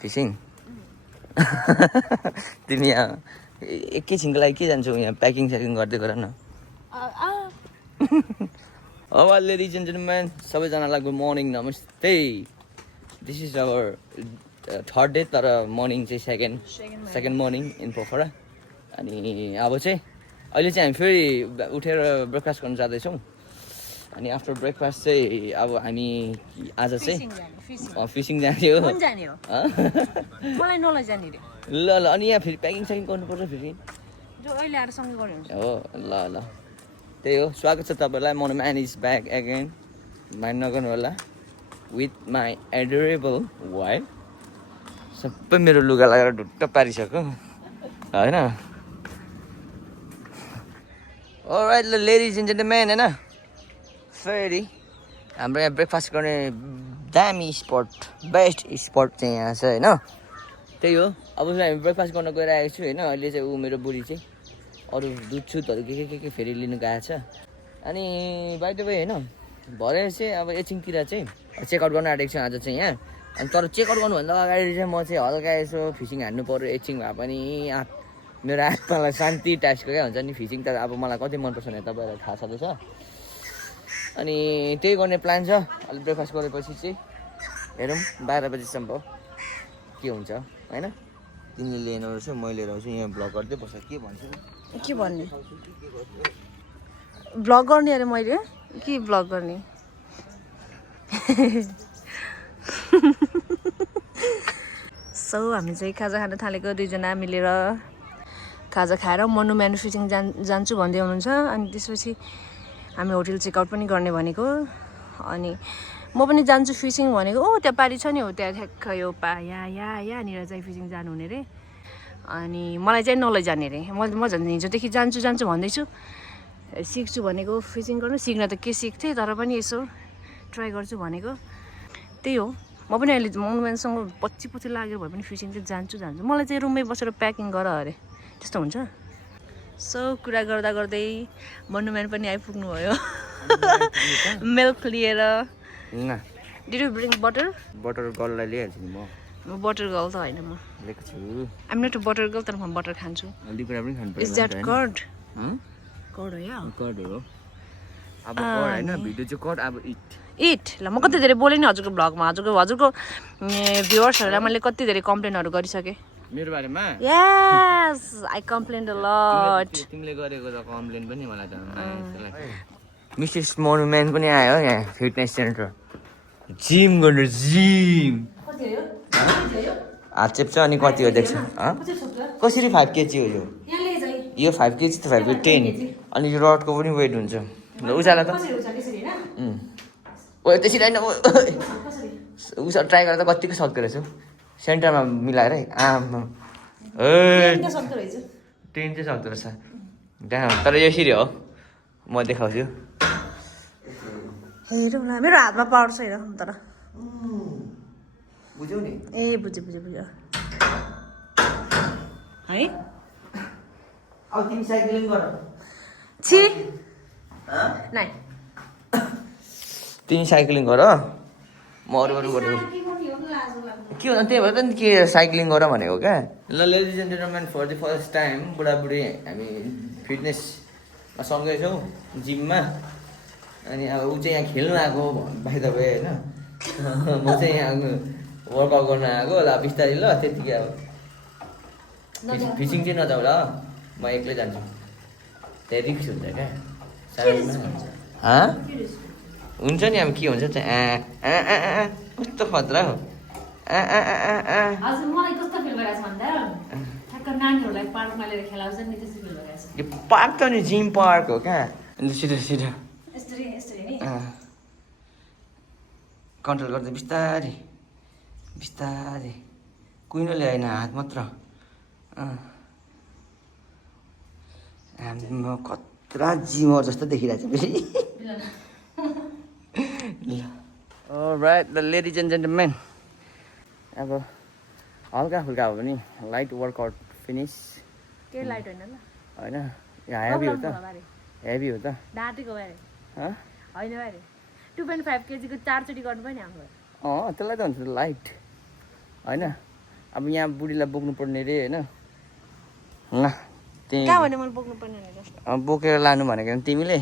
Fishing तिमी यहाँ एकैछिनको लागि के जान्छौ यहाँ प्याकिङ स्याकिङ गर्दै गर न लेडिज एन्ड जेन्टलमेन सबैजनालाई गुड मर्निङ नमस्ते this is our third day तर मर्निङ चाहिँ सेकेन्ड मर्निङ इन पोखरा अनि अब चाहिँ अहिले चाहिँ हामी फेरि उठेर ब्रेकफास्ट गर्न जाँदैछौँ अनि आफ्टर ब्रेकफास्ट चाहिँ अब हामी आज चाहिँ फिसिङ जाने हो ल अनि यहाँ फेरि प्याकिङ स्याकिङ गर्नुपर्छ फेरि हो ल त्यही हो स्वागत छ तपाईँलाई मन man is back again mind नगर्नु होला विथ माई एडोरेबल वाइफ सबै मेरो लुगा लगाएर ढुट्ट पारिसक्यो होइन अलराइट ल लेडिज एन्ड जेन्टलमेन होइन फेरि हाम्रो यहाँ ब्रेकफास्ट गर्ने दामी स्पट बेस्ट स्पट चाहिँ यहाँ छ होइन त्यही हो अब चाहिँ हामी ब्रेकफास्ट गर्न गइरहेको छु होइन अहिले चाहिँ ऊ मेरो बुढी चाहिँ अरू दुधसुधहरू के फेरि लिनु गएको छ अनि बाइ द वे होइन भरे चाहिँ अब एकछिनतिर चाहिँ चेकआउट गर्न आँटेको छु आज चाहिँ यहाँ अनि तर चेकआउट गर्नुभन्दा अगाडि चाहिँ म चाहिँ हल्का यसो फिसिङ हान्नु पऱ्यो एकछिन भए पनि मेरो आत्मालाई शान्ति टाइप्सको क्या हुन्छ नि फिसिङ त अब मलाई कति मनपर्छ भने तपाईँहरूलाई थाहा छँदैछ अनि त्यही गर्ने प्लान छ अलिक ब्रेकफास्ट गरेपछि चाहिँ हेरौँ 12 बजीसम्म के हुन्छ होइन तिमीले लिएर आउँछु मैले लिएर आउँछु यहाँ भ्लग गर्दै बस्छ के भन्छु के भन्ने भ्लग गर्ने अरे मैले के भ्लग गर्ने सो हामी चाहिँ खाजा खान थालेको दुईजना मिलेर खाजा खाएर मनु म्यानु फिसिङ जान्छु भन्दै हुनुहुन्छ अनि त्यसपछि हामी होटल चेकआउट पनि गर्ने भनेको अनि म पनि जान्छु फिसिङ भनेको त्यहाँ पारी छ नि हो त्यहाँ ठ्याक्क यो यहाँनिर चाहिँ फिसिङ जानु हुने रे अनि मलाई चाहिँ नलैजाने रे म झन् हिजोदेखि जान्छु भन्दैछु सिक्छु भनेको फिसिङ गर्नु सिक्न त के सिक्थेँ तर पनि यसो ट्राई गर्छु भनेको त्यही हो म पनि अहिले मनुम्यानसँग पछि लागेर भए पनि फिसिङ चाहिँ जान्छु मलाई चाहिँ रुममै बसेर प्याकिङ गर अरे त्यस्तो हुन्छ सो कुरा गर्दै मनुम्यान पनि आइपुग्नु भयो मिल्क लिएर डिड यु ब्रिङ बटर गर्ललाई लिइहाल्छु नि म बटर गर्ल त होइन म लिएको छु I'm not a butter girl तर म बटर खान्छु इज द्याट कर्ड कर्ड हो या कर्ड हो अब कर्ड हैन भिडियो चाहिँ कर्ड अब इट ल म कति धेरै बोलेँ नि हजुरको भ्लगमा हजुरको भ्युअर्सहरूलाई मैले कति धेरै कम्प्लेनहरू गरिसकेँ मेरो बारेमा yes I complained a lot तिमीले गरेको त कम्प्लेन पनि मलाई त मिसेस मनुम्यान पनि आयो यहाँ फिटनेस सेन्टर जिम गर्नु जिम हात चेप्छ अनि कति हो देख्छ कसरी 5 kg हो यो 5 kg त 5 10 अनि यो रडको पनि वेट हुन्छ ल उचाला त ओ त्यसरी होइन उसा ट्राई गरेर त कतिको सक्दो रहेछ सेन्टरमा मिलाएर है आमा 10 चाहिँ सक्दो रहेछ तर यसरी हो म देखाउँछु हेरौँ ल मेरो हातमा पावर छैन तर बुझ्यौ नि ए बुझ्यो है अब तिमी साइक्लिङ गर छि नाइ तिमी साइक्लिङ गर म अरू गरेको के हुन्छ त्यही भएर त नि के साइक्लिङ गर भनेको क्या ल ladies and gentlemen for the first time बुढाबुढी हामी फिटनेसमा सँगै छौँ जिममा अनि अब ऊ चाहिँ यहाँ खेल्नु आएको बाइ द वे होइन म चाहिँ यहाँ वर्कआउट गर्न आएको ल बिस्तारै ल त्यतिकै अब फिसिङ चाहिँ नजाऊ ल म एक्लै जान्छु त्यहाँ रिक्स हुन्छ क्या हुन्छ नि अब के हुन्छ कस्तो खतरा हो यो पार्क त नि जिम पार्क हो क्या सिधा कन्ट्रोल गर्दा बिस्तारै कुइनोले होइन हात मात्र खतरा जिमर जस्तो देखिरहेको छ फेरि right the ladies and gentlemen अब हल्का फुल्का हो भने लाइट वर्कआउट फिनिस केही लाइट होइन ल होइन हेभी हो त हेभी हो त ढाँटेको बारे होइन बारे 2.5 kg को 4 चोटि गर्नु पनि हाम्रो त्यसलाई त भन्छ लाइट होइन अब यहाँ बुढीलाई बोक्नु पर्ने रे होइन ल त्यही कहाँ भने मैले बोक्नु पर्ने भनेर बोकेर लानु भनेको तिमीले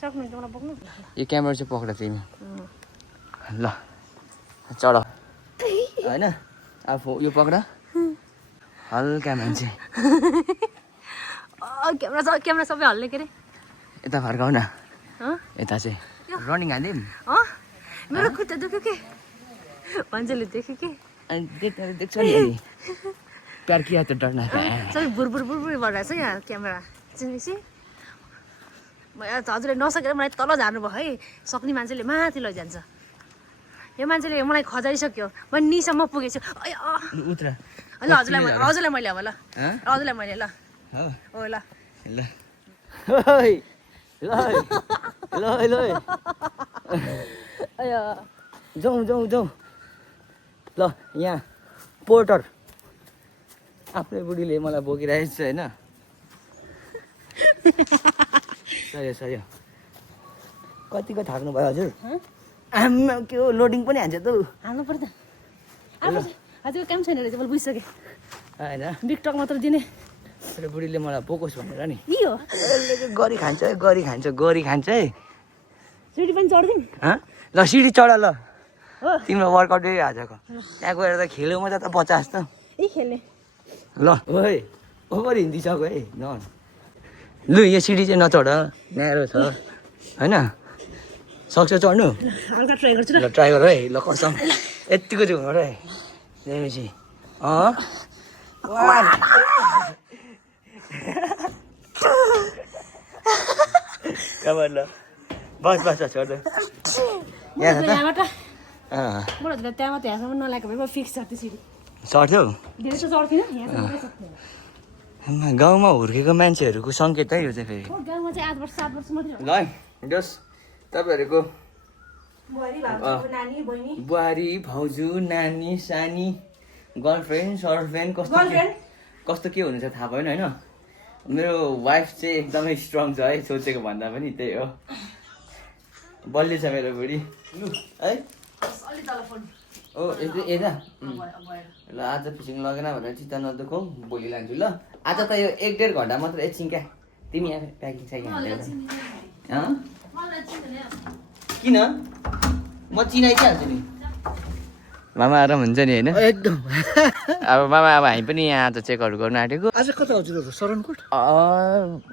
सक्नुहुन्छ मलाई बोक्नु यो क्यामेरा चाहिँ पक्र तिमी ल चढ होइन आफू यो पक्र हल्का मान्छे क्यामेरा सबै हल्ने के अरे यता फर्काउ न यता चाहिँ रनिङ हान्दिउँ मेरो खुट्टा दुख्यो के मान्छेले देख्यो के अनि देख्छ नि अनि प्यार किया त डरना सबै बुरबुर भइरहेछ यहाँ क्यामेरा चिनेपछि हजुरले नसकेर मलाई तल झार्नु भयो है सक्ने मान्छेले माथि लैजान्छ यो मान्छेले मलाई खजाइसक्यो म निसम्म पुगेछु उत्र ल हजुरलाई मैले अब ल हजुरलाई मैले ल हो ल ल जाउँ ल यहाँ पोर्टर आफ्नै बुढीले मलाई बोकिरहेको छ होइन सही कतिको थाक्नु भयो हजुर आमा के हो लोडिङ पनि हान्छ त हाल्नु पर्छ हजुरको काम छैन रहेछ मैले बुझिसकेँ होइन बिकटक मात्र दिने बुढीले मलाई बोकोस् भनेर नि के हो गरी खान्छ है सिडी पनि चढ्दिउँ ल सिडी चढ ल हो तिम्रो वर्कआउट आजको त्यहाँ गएर त खेल्यो मजा त बचास त खेल्ने ल ओइ ओभर हिन्दी छ है न लु यो सिडी चाहिँ नचढ न्यारो छ होइन सक्छ चढ्नु हल्का ट्राई गर्छु ल ट्राई गर है ल कसम यत्तिको चाहिँ हुनु है त्यसपछि कमान ल बस छोड्दै यहाँबाट मलाई त्यहाँ मात्रै यहाँसम्म नलागेको भए फिक्स छ त्यो सिडी चढ्थ्यौ धेरै त चढ्थिनँ यहाँसम्म सक्थेँ गाउँमा हुर्केको मान्छेहरूको सङ्केत है यो चाहिँ फेरि गाउँमा चाहिँ 8 वर्ष 7 वर्ष मात्रै हो ल जस तपाईँहरूको बुहारी भाउजू नानी सानी गर्लफ्रेन्ड सरफ्रेन्ड कस्तो के हुनुहुन्छ थाहा भएन होइन मेरो वाइफ चाहिँ एकदमै स्ट्रङ छ है सोचेको भन्दा पनि त्यही हो बलियो छ मेरो बुढी है ओ यता ल आज फिसिङ लगेन भनेर चित्त नदुखौ भोलि लान्छु ल आज त यो 1-1.5 घन्टा मात्र एकछिन क्या तिमी यहाँ प्याकिङ साइकिङ किन म चिनाइहाल्छु नि मामा आराम हुन्छ नि होइन एकदम अब मामा अब हामी पनि यहाँ आज चेकहरू गर्न आँटेको आज कता हजुरहरू शरणकोट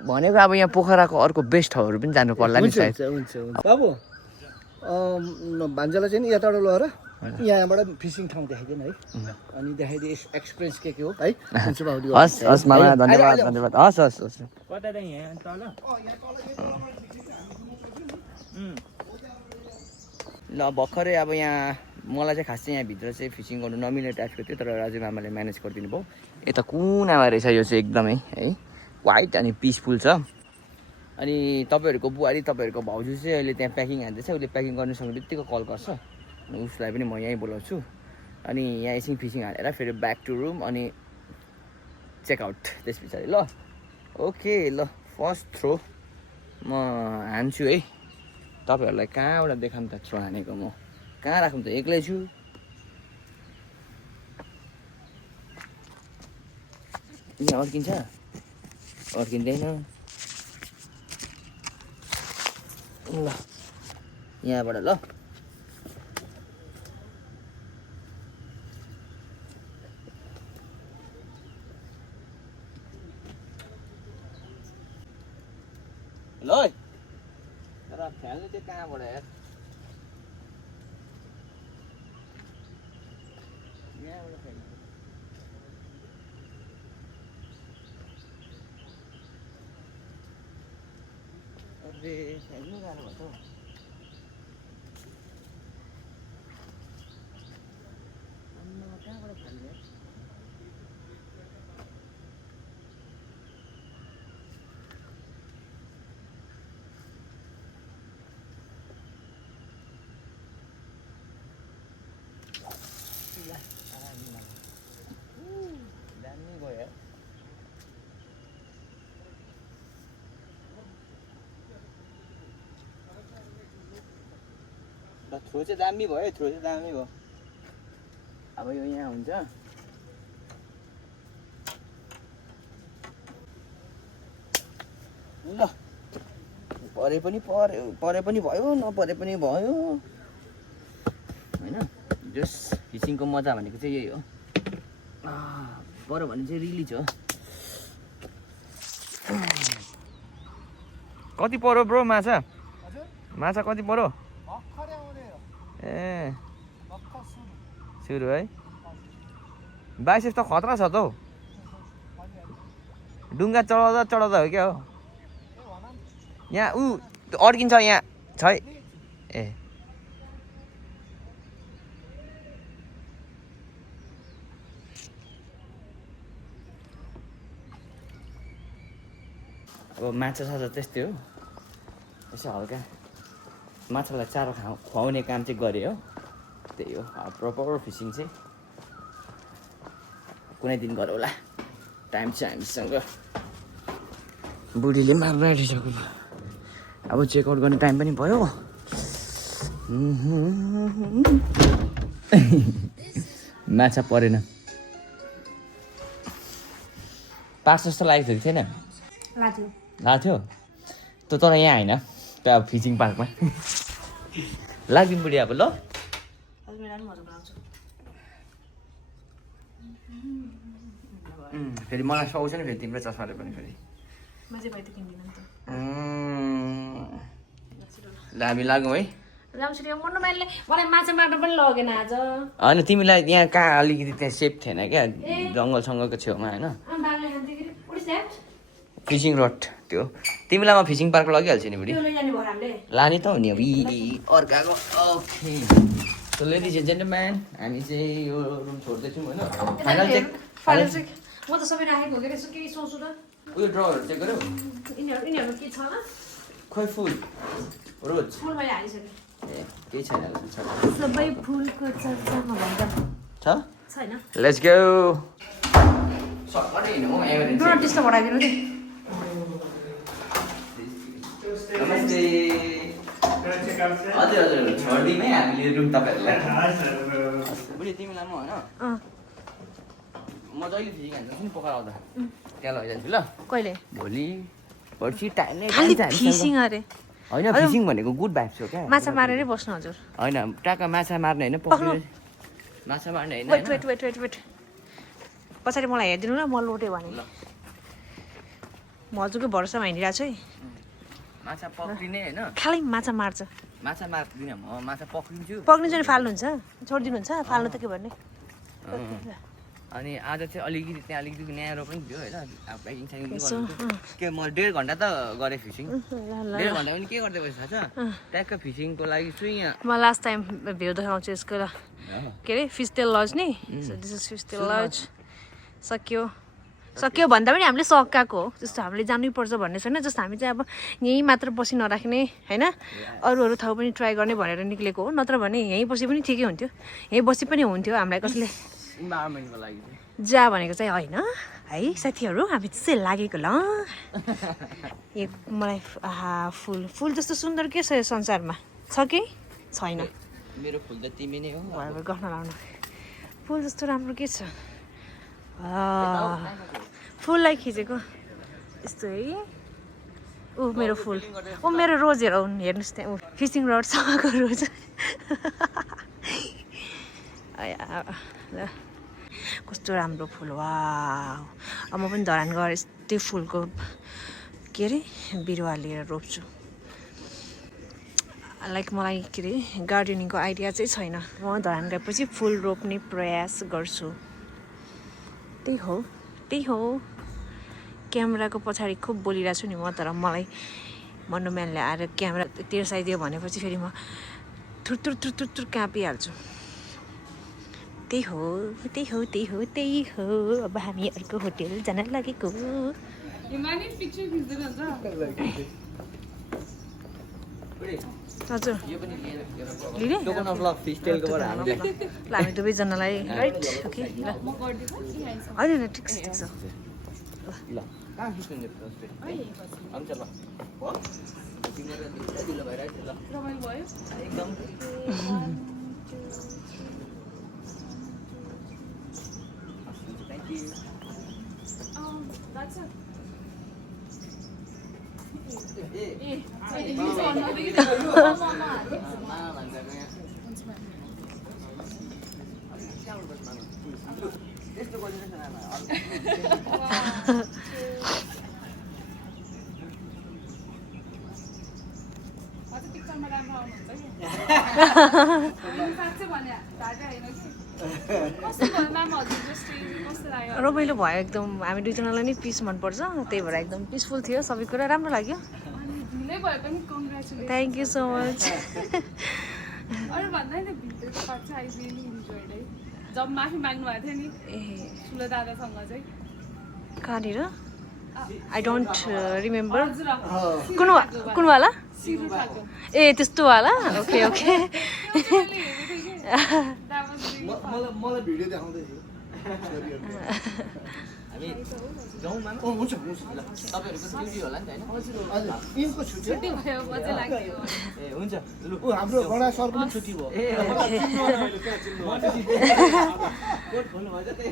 भनेको अब यहाँ पोखराको अर्को बेस्ट ठाउँहरू पनि जानु पर्ला नि सायद हुन्छ बाबु भान्जालाई चाहिँ नि यताबाट लगेर यहाँबाट फिसिङ ठाउँ देखाइदिनु है अनि देखाइदिए एक्सपिरियन्स के हो है हस् मामा धन्यवाद हस् ल भर्खरै अब यहाँ मलाई चाहिँ खास चाहिँ यहाँभित्र चाहिँ फिसिङ गर्नु नमिल्ने टाइपको थियो तर राजु मामाले म्यानेज गरिदिनु भयो यता कुनामा रहेछ यो चाहिँ एकदमै है वाइट अनि पिसफुल छ अनि तपाईँहरूको बुहारी तपाईँहरूको भाउजू चाहिँ अहिले त्यहाँ प्याकिङ हान्दैछ उसले प्याकिङ गर्नुसँग बित्तिकै कल गर्छ अनि उसलाई पनि म यहीँ बोलाउँछु अनि यहाँ एकछिन फिसिङ हालेर फेरि ब्याक टु रुम अनि चेकआउट त्यस पछाडि ल ओके ल फर्स्ट थ्रो म हान्छु है तपाईँहरूलाई कहाँबाट देखाउँ त थ्रो हानेको म कहाँ राखौँ त एक्लै छु यहाँ अड्किन्छ अड्किँदैन ल यहाँबाट ल ल तर फ्याल्नु चाहिँ कहाँबाट यार यहाँबाट फ्याल्नु अरे फ्याल्नु गाह्रो भयो त कहाँबाट फ्याल्ने दामी गयो थ्रो चाहिँ दामी भयो थ्रो चाहिँ दामी भयो अब यो यहाँ हुन्छ ल परे पनि भयो नपरे पनि भयो हैन जस फिसिङको मजा भनेको चाहिँ यही हो पऱ्यो भने चाहिँ रिलिज हो कति पर्यो ब्रो माछा माछा कति पर्यो ए सुरु है बाइसेस त खतरा छ त हौ डुङ्गा चढाउँदा हो क्या हो यहाँ अड्किन्छ यहाँ छ ए अब माछा साछा त्यस्तै हो यसो हल्का माछालाई चारो खुवाउने काम चाहिँ गरे हो त्यही हो प्रपर फिसिङ चाहिँ कुनै दिन गरौँला टाइम छ हामीसँग बुढीले मार्न आँटिसक्यो अब चेकआउट गर्ने टाइम पनि भयो माछा परेन पास जस्तो लागेको थियो कि थिएन लाग्थ्यो त तर यहाँ होइन त्यो अब फिसिङ पार्कमा लाग्दिनु बुढी अब ल फेरि मलाई सुहाउँछ नि फेरि तिम्रो चस्माले पनि फेरि ल हामी लागौँ है होइन तिमीलाई यहाँ कहाँ अलिकति त्यहाँ सेफ थिएन क्या जङ्गलसँगको छेउमा होइन फिसिङ रड त्यो तिमीलाई म फिसिङ पार्क लगिहाल्छु नि बुढी लाने त हो नि अब अर्काको okay so ladies and gentleman हामी चाहिँ यो रुम छोड्दैछौँ होइन फाइनल चेक म त सबै राखेको के रहेछ केही सोच्छु त उयो ड्रहरू चेक गऱ्यौ यिनीहरू के छ खोइ फुल रोज फुल मैले हालिसकेँ ए केही छैन सबै फुलको चर्चामा भन्दा छ छैन लेट्स गो सर्टकटै हिँडौँ एभरेज डोनट डिस्टर्ब हटाइदिनु नि नमस्ते हजुर हजुर छोडिदिउँ है हामीले रुम तपाईँहरूलाई बुढी तिमीलाई म होइन म जहिले फिसिङ हान्छु नि पोखरा आउँदा त्यहाँ लैजान्छु ल कहिले भोलि पर्सि टाइम नै फिसिङ अरे होइन फिसिङ भनेको गुड भाइब्स हो क्या माछा मारेरै बस्नु हजुर होइन टाका माछा मार्ने होइन पक्रिनु माछा मार्ने होइन वेट पछाडि मलाई हेरिदिनु ल म लोटे भने म हजुरको भरोसामा हिँडिरहेको छु है माछा पक्रिने होइन खालि माछा मार्छ माछा मार्दिनँ म माछा पक्रिन्छु पक्रिन्छ नि फाल्नुहुन्छ छोडिदिनुहुन्छ फाल्नु त के भन्ने अनि आज चाहिँ अलिकति त्यहाँ अलिकति न्यारो पनि थियो होइन अब प्याकिङ स्याकिङ के म 1.5 घन्टा त गरेँ फिसिङ 1.5 घन्टा पनि के गर्दै बसेको थाहा छ ट्याक्क फिसिङको लागि छु यहाँ म लास्ट टाइम भ्यू देखाउँछु यसको ल के अरे फिस्टेल लज नि दिस इज फिस्टेल लज सक्यो भन्दा पनि हामीले सकाएको हो जस्तो हामीले जानै पर्छ भन्ने छैन जस्तो हामी चाहिँ अब यहीँ मात्र बसी नराख्ने होइन अरू ठाउँ पनि ट्राई गर्ने भनेर निक्लेको हो नत्र भने यहीँ बसी पनि ठिकै हुन्थ्यो यहीँ बसी पनि हुन्थ्यो हामीलाई कसैले इन्भाइरोमेन्टको लागि जा भनेको चाहिँ होइन है साथीहरू हामी त्यसै लागेको ल यो मलाई फुल जस्तो सुन्दर के छ यो संसारमा छ कि छैन मेरो फुल त तिमी नै हो भएर गर्न लाउनु फुल जस्तो राम्रो के छ फुललाई खिचेको यस्तो है मेरो फुल मेरो रोज हेर्नुहोस् त्यहाँ फिसिङ रडसँगको रोज ल कस्तो राम्रो फुल वा अब म पनि धरान गएर यस्तै फुलको के अरे बिरुवा लिएर रोप्छु लाइक मलाई के अरे गार्डनिङको आइडिया चाहिँ छैन म धरान गएपछि फुल रोप्ने प्रयास गर्छु त्यही हो क्यामेराको पछाडि खुब बोलिरहेको छु नि म तर मलाई मनुम्यानले आएर क्यामेरा तिर्साइदियो भनेपछि फेरि म थुर काँपिहाल्छु त्यही हो अब हामी अर्को होटेल जान लागेको हजुर लिने ल हामी दुवैजनालाई राइट ओके ल होइन ठिक छ ल ढिलो भइरहेको थियो ल रमाइलो भयो एकदम थ्याङ्क यू that's it त्यस्तो गरिदिनुहोस् न आमा अझै पिक्चरमा राम्रो आउनुहुन्छ कि साँच्चै भने ढाका होइन कि कस्तो भयो म्याम हजुर जस्तो कस्तो लाग्यो रमाइलो भयो एकदम हामी दुईजनालाई नै पिस मनपर्छ त्यही भएर एकदम पिसफुल थियो सबै कुरा राम्रो लाग्यो अनि ढिलै भए पनि congratulation thank you so much अरू भन्दा नि भित्रको पार्ट चाहिँ आई रियली इन्जोयड है जब माफी माग्नु भएको थियो नि ए ठुलो दादासँग चाहिँ कहाँनिर आई डोन्ट रिमेम्बर हजुर कुनवाला सिरु खाएको ए त्यस्तोवाला ओके ओके मलाई भिडियो देखाउँदै थियो हामी जाउँ मामा हुन्छ हुन्छ ल तपाईँहरूको ड्युटी होला नि त होइन हजुर यिनको छुट्टी हो? छुट्टी भयो मजा लाग्यो ए हुन्छ लु ऊ हाम्रो गणा सरको पनि छुट्टी भयो ए कोट खोल्नु भएछ त्यही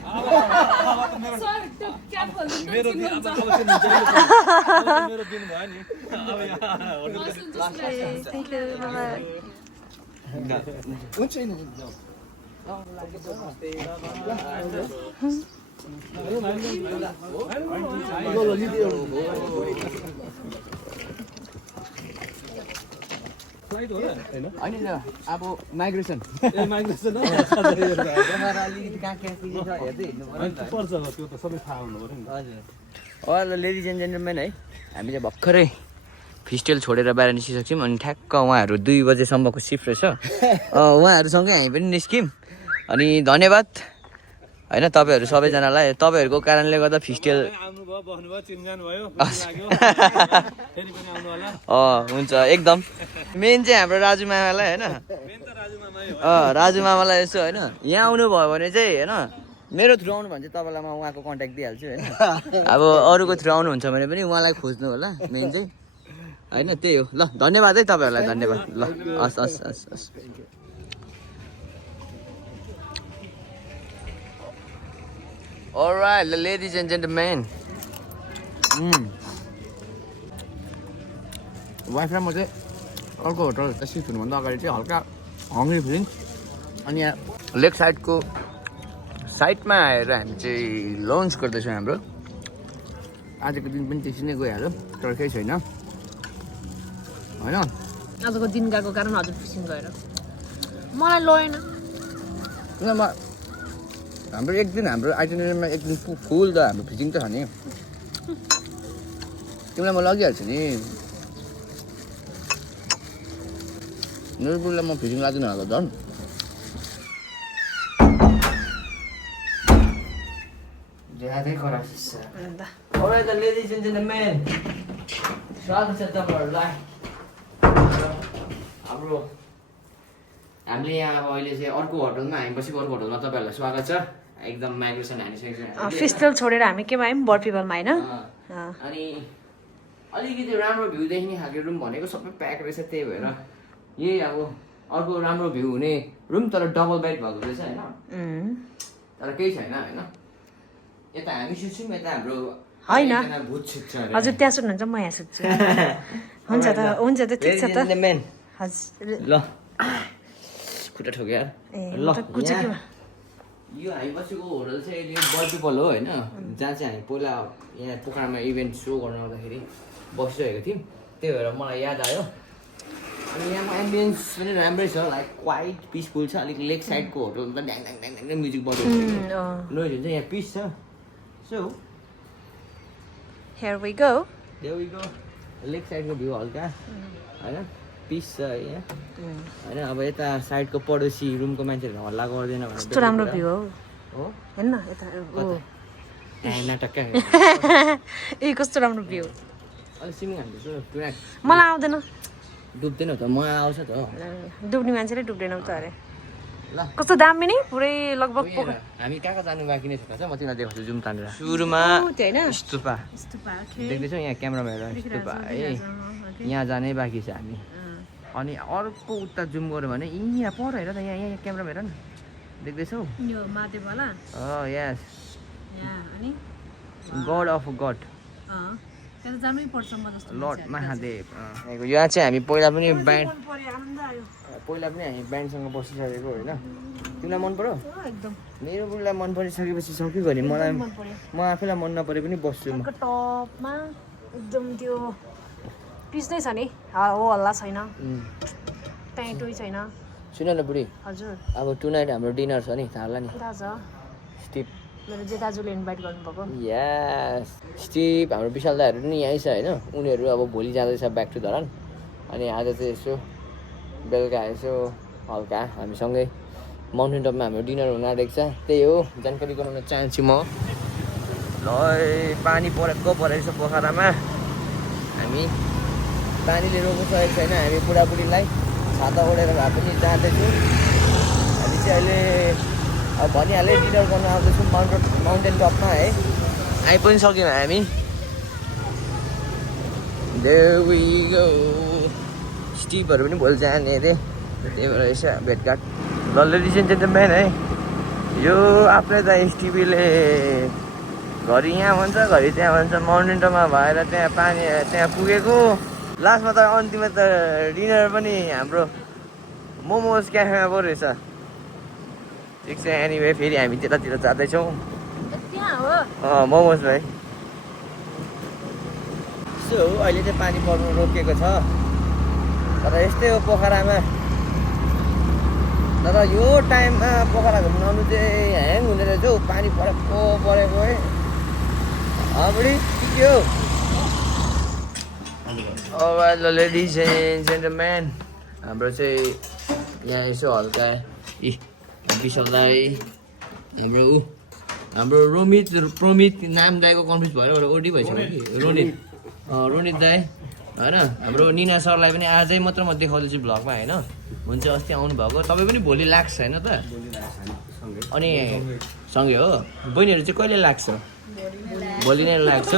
सर त्यो क्याब खोल्नु मेरो दिन अब अवश्य हुन्छ मेरो दिन भयो नि अब यहाँ थ्याङ्क यू बाबा हुन्छ नि फ्लाइट हो र हैन होइन नि अब माइग्रेसन ए माइग्रेसन हो अलिकति कहाँ क्यासी छ हेर्दै हिँड्नु पर्यो नि त पर्छ त्यो त सबै थाहा हुनु पर्यो नि हजुर लेडिज एन्ड जेन्टलमेन है हामी चाहिँ भर्खरै फिस्टेल छोडेर बाहिर निस्किसक्छौँ अनि ठ्याक्क उहाँहरू 2 बजेसम्मको सिफ्ट रहेछ उहाँहरूसँगै हामी पनि निस्क्यौँ अनि धन्यवाद होइन तपाईँहरू सबैजनालाई तपाईँहरूको कारणले गर्दा फिस्टेल आउनुभयो बस्नुभयो चिनजान भयो लाग्यो फेरि पनि आउनु होला हुन्छ एकदम मेन चाहिँ हाम्रो राजु मामालाई होइन मेन त राजु मामै हो राजु मामालाई यसो होइन यहाँ आउनुभयो भने चाहिँ होइन मेरो थ्रु आउनु भने चाहिँ तपाईँलाई म उहाँको कन्ट्याक्ट दिइहाल्छु होइन अब अरूको थ्रु आउनुहुन्छ भने पनि उहाँलाई खोज्नु होला मेन चाहिँ होइन त्यही हो ल धन्यवाद है तपाईँहरूलाई धन्यवाद ल हस् हस् हस् हस् Alright, ladies and gentlemen. Wife र म चाहिँ अर्को होटल सिफ्ट हुनुभन्दा अगाडि चाहिँ हल्का हङ्ग्री फिलिङ अनि यहाँ लेक साइडको साइडमा आएर हामी चाहिँ लन्च गर्दैछौँ हाम्रो आजको दिन पनि त्यसरी नै गइहाल्यो तर केही छैन होइन आजको दिन गएको कारण हजुर फिसिङ गएर मलाई लगेन किन म हाम्रो एक दिन हाम्रो आइटिनेरीमा एक दिन फुल त हाम्रो फिसिङ त छ नि तिमीलाई म लगिहाल्छु नि नरपुरलाई म फिसिङ लाग्दैन होला झन् ज्यादै खराब Alright, ladies and gentlemen. स्वागत छ तपाईँहरूलाई हाम्रो हामीले यहाँ अब अहिले चाहिँ अर्को होटलमा हामी बसेको अर्को होटलमा तपाईँहरूलाई स्वागत छ एकदम माइग्रेसन हानिसकेको छ फिस्टल छोडेर हामी केमा आयौँ बरपिपलमा होइन अनि अलिकति राम्रो भ्यू देख्ने खालको रुम भनेको सबै प्याक रहेछ त्यही भएर यही अब अर्को राम्रो भ्यू हुने रुम तर डबल बेड भएको रहेछ होइन तर केही छैन होइन यता हामी सुत्छौँ यता हाम्रो होइन भूत सुत्छ हजुर त्यहाँ सुत्नुहुन्छ म यहाँ सुत्छु हुन्छ त ठिक छ त हजुर ल खुट्टा ठोक्यो यार ल यो हामी बसेको होटल चाहिँ बरपिपल हो होइन जहाँ चाहिँ हामी पहिला यहाँ पोखरामा इभेन्ट सो गर्न आउँदाखेरि बसिरहेको थियौँ त्यही भएर मलाई याद आयो अनि यहाँको एम्बियन्स पनि राम्रै छ लाइक क्वाइट पिसफुल छ अलिक लेक साइडको होटल त ड्याङ ड्याङ ड्याङ ड्याङ म्युजिक बजाउँछ नोइज हुन्छ यहाँ पिस छ so Here we go. There we go. लेक साइडको भ्यू हल्का होइन पिस छ यहाँ होइन अब यता साइडको पडोसी रुमको मान्छेहरू हल्ला गर्दैन भने कस्तो राम्रो भ्यू हो हो हेर्न यता नाटक ए कस्तो राम्रो भ्यू अलिक स्विमिङ हान्दैछु मलाई आउँदैन डुब्दैन त म आउँछ त डुब्ने मान्छेले डुब्दैनौ त अरे ल कस्तो दामी नि पुरै लगभग हामी कहाँ कहाँ जानु बाँकी नै छ म तिमीलाई देखाउँछु जुम तानेर सुरुमा त्यो होइन स्तुपा देख्दैछौ यहाँ क्यामेरामा हेरेर स्तुपा है यहाँ जानै बाँकी छ हामी अनि अर्को उता जुम गऱ्यो भने यहाँ पर हेर त यहाँ क्यामेरामा हेर न देख्दैछौ यो महादेववाला यस यहाँ अनि गड अफ गड त्यहाँ जानै पर्छ म जस्तो लर्ड महादेव यहाँ चाहिँ हामी पहिला पनि ब्यान्ड आनन्द आयो पहिला पनि हामी ब्यान्डसँग बसिसकेको होइन तिमीलाई मन पर्यो एकदम मेरो बुढीलाई मन परिसकेपछि सक्यो भने मलाई म आफैलाई मन नपरे पनि बस्छु म टपमा एकदम त्यो पिस नै छ नि हो हल्ला छैन त्यहीँ टोइ छैन सुन न बुढी हजुर अब टुनाइट हाम्रो डिनर छ नि थाहा होला नि थाहा छ स्टिप मेरो जे दाजुले इन्भाइट गर्नुभएको यस स्टिप हाम्रो विशाल दाहरू पनि यहीँ छ होइन उनीहरू अब भोलि जाँदैछ ब्याक टु धरान अनि आज चाहिँ यसो बेलुका यसो हल्का हामीसँगै माउन्टेन टपमा हाम्रो डिनर हुन आँटेको छ त्यही हो जानकारी गराउन चाहन्छु म ल पानी परेको छ पोखरामा हामी पानीले रोक्नु सकेको छैन हामी बुढाबुढीलाई छाता ओढेर भए पनि जाँदैछौँ हामी चाहिँ अहिले अब भनिहालेँ डिनर गर्नु आउँदैछौँ माउन्टेन टपमा है आइ पनि सक्यौँ हामी There we go. स्टिपहरू पनि भोलि जाने अरे त्यही भएर यसो भेटघाट ल लेडिज एन्ड जेन्टलमेन है यो आफ्नै त स्टिपीले घरि यहाँ भन्छ घरि त्यहाँ भन्छ माउन्टेन टपमा भएर त्यहाँ पानी त्यहाँ पुगेको लास्टमा त अन्तिममा त डिनर पनि हाम्रो मोमोज क्याफेमा पो रहेछ ठिक छ एनिवे फेरि हामी त्यतातिर जाँदैछौँ मोमोज भाइ सो अहिले चाहिँ पानी पर्नु रोकिएको छ तर यस्तै हो पोखरामा तर यो टाइममा पोखरा घुम्नु आउनु चाहिँ ह्याङ हुँदो रहेछ हौ पानी परेको है बुढी के हो ल लेडिज एन्ड जेन्टलमेन हाम्रो चाहिँ यहाँ यसो हल्का विशाल दाई हाम्रो प्रमित नाम दाईको कन्फ्युज भएर ओडी भइसक्यो कि रोनित दाई होइन हाम्रो निना सरलाई पनि आजै मात्र म देखाउँदैछु भ्लगमा होइन हुन्छ अस्ति आउनु भएको तपाईँ पनि भोलि लाग्छ होइन त अनि सँगै हो बहिनीहरू चाहिँ कहिले लाग्छ भोलि नै लाग्छ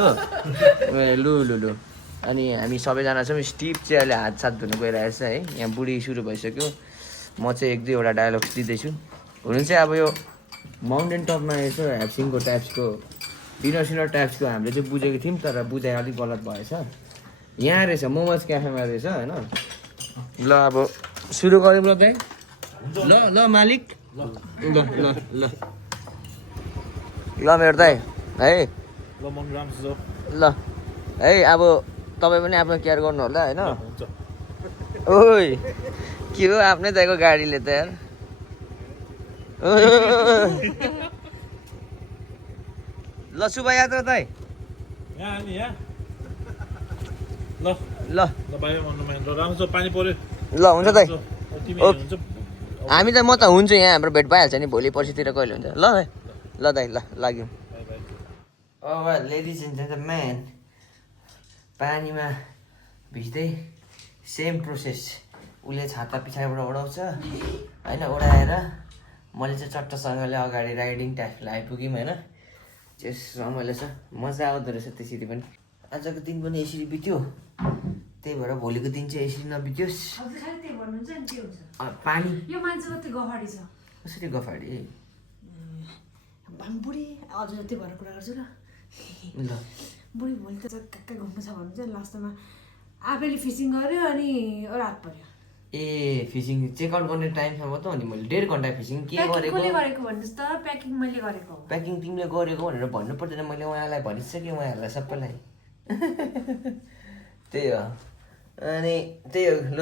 लु अनि हामी सबैजना छौँ स्टिप चाहिँ अहिले हात साथ धुनु गइरहेको छ है यहाँ बुढी सुरु भइसक्यो म चाहिँ 1-2 डायलग्स दिँदैछु हुनु चाहिँ अब यो माउन्टेन टपमा यसो ह्याप्सिङको टाइप्सको डिनर टाइप्सको हामीले चाहिँ बुझेको थियौँ तर बुझाइ अलिक गलत भएछ यहाँ रहेछ मोमोज क्याफेमा रहेछ होइन ल अब सुरु गरौँ ल दाइ ल मालिक ल मेरो दाइ है ल है अब तपाईँ पनि आफ्नो केयर गर्नु होला होइन ओइ के हो आफ्नै दाइको गाडीले त यार ल शुभ यात्रा दाइ ल हुन्छ दाइ हामी त म त हुन्छु यहाँ हाम्रो भेट भइहाल्छ नि भोलि पर्सितिर कहिले हुन्छ ल दाइ ल लाग्यौँ लेडिज एन्ड जेन्टलमेन पानीमा भिज्दै सेम प्रोसेस उसले छाता पछाडिबाट ओढाउँछ होइन ओढाएर मैले चाहिँ चट्टसँगले अगाडि राइडिङ टाइपलाई आइपुग्यौँ होइन त्यस रमाइलो छ मजा आउँदो रहेछ त्यसरी पनि आजको दिन पनि यसरी बित्यो त्यही भएर भोलिको दिन चाहिँ यसरी नबित्योस् पानी यो मान्छे कति गफाडी छ कसरी गफाडी बुढी हजुर त्यो भएर कुरा गर्छु ल बुढी भोलि त कहाँ घुम्नु छ भन्नु चाहिँ लास्टमा आफैले फिसिङ गर्यो अनि रात पर्यो ए फिसिङ चेकआउट गर्ने टाइमसम्म त अनि मैले 1.5 घन्टा फिसिङ के गरेको भन्नुहोस् त प्याकिङ मैले गरेको प्याकिङ तिमीले गरेको भनेर भन्नु पर्दैन मैले उहाँलाई भनिसकेँ उहाँहरूलाई सबैलाई त्यही हो अनि त्यही हो ल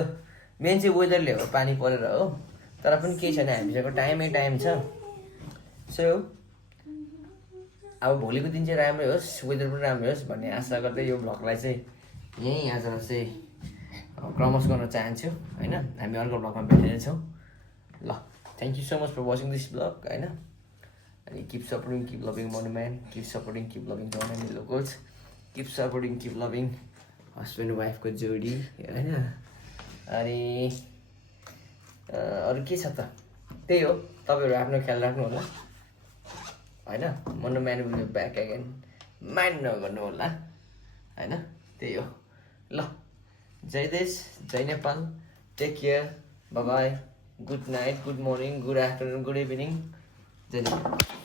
मेन चाहिँ वेदरले हो पानी परेर हो तर पनि केही छैन हामीसँग टाइम छ सो अब भोलिको दिन चाहिँ राम्रै होस् वेदर पनि राम्रै होस् भन्ने आशा गर्दै यो भ्लगलाई चाहिँ यहीँ आज चाहिँ क्रमश गर्न चाहन्छु होइन हामी अर्को भ्लगमा भेट्नेछौँ ल thank you so much for watching this vlog होइन अनि keep supporting keep loving monument keep supporting keep loving tournament locals keep supporting keep loving husband वाइफको जोडी होइन अनि अरू के छ त त्यही हो तपाईँहरू आफ्नो ख्याल राख्नु होला होइन monument will back again mind नगर्नु होला होइन त्यही हो ल जय देश जय Nepal take care bye bye good night good morning good afternoon good evening जय नेपाल